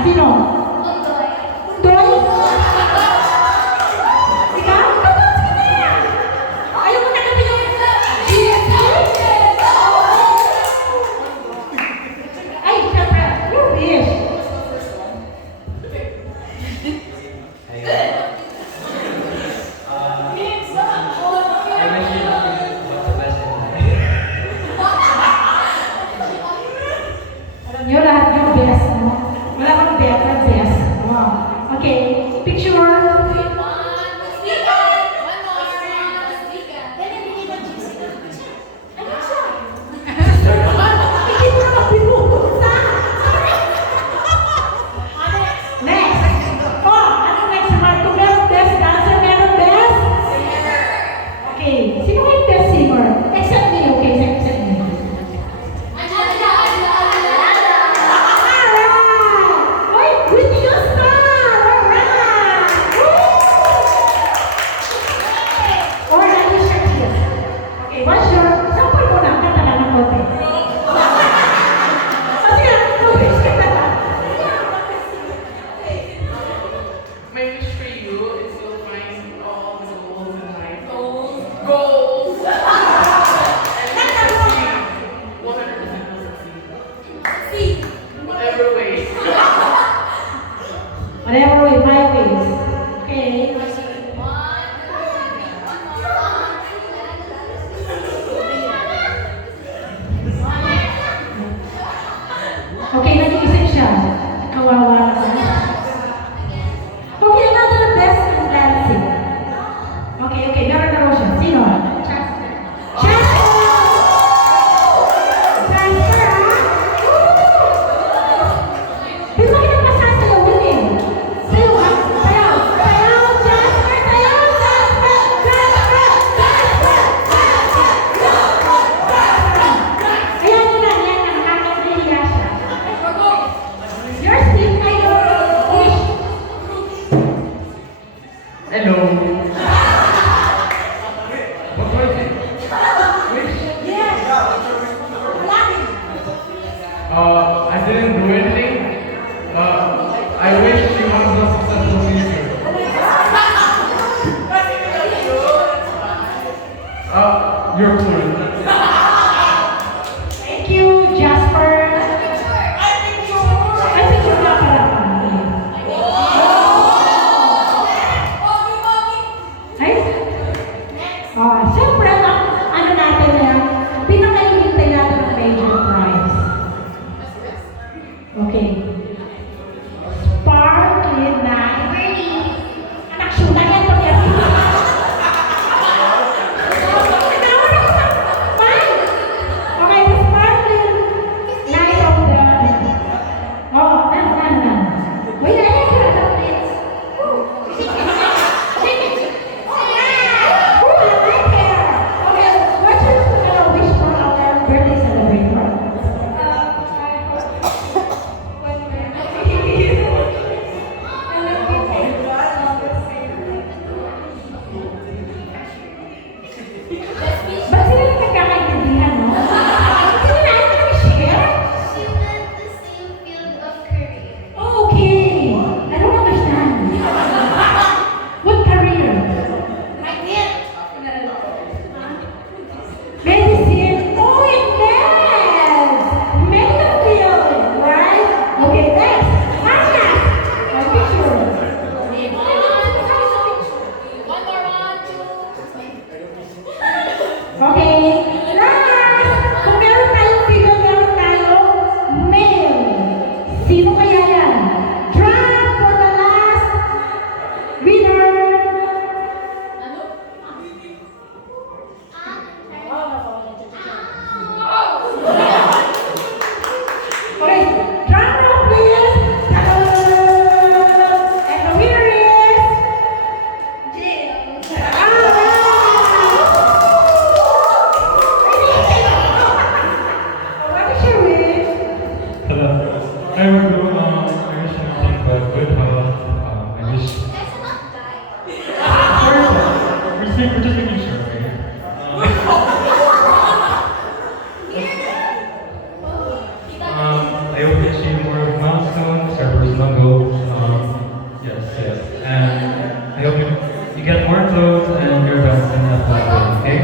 Sino? Doy? Ikaw? Hello. What was it? Which? I didn't do anything. I wish you have a successful future. You're cool. Thank you, Jasper. I think you're not pala. Ay? Siyempre, ano natin na, pinakahihintay natin ang major prize. Okay. Sparkling na. Anak, syutan yan to yan. Okay, the sparkling night of the... Oh, na. Wait, I like your outfits. Ba't sila nagkakaintindihan, no? Sila na ayaw na share? She went the same field of career. Okay. I don't understand. What career? Medicine. Oh, in med. Medical field, right? Okay, next. Anna. My picture. Okay. Last. Kung meron tayong figure, meron tayong male. Sino kaya yan? Drum for the last winner. Okay, drum roll please. And the winner is what is your wish? Hello. I will do, I wish everything but good health. I wish. We're just making sure, okay? I hope you achieve more milestones or personal goals. Yes. And I hope you get more clothes and your best in that okay?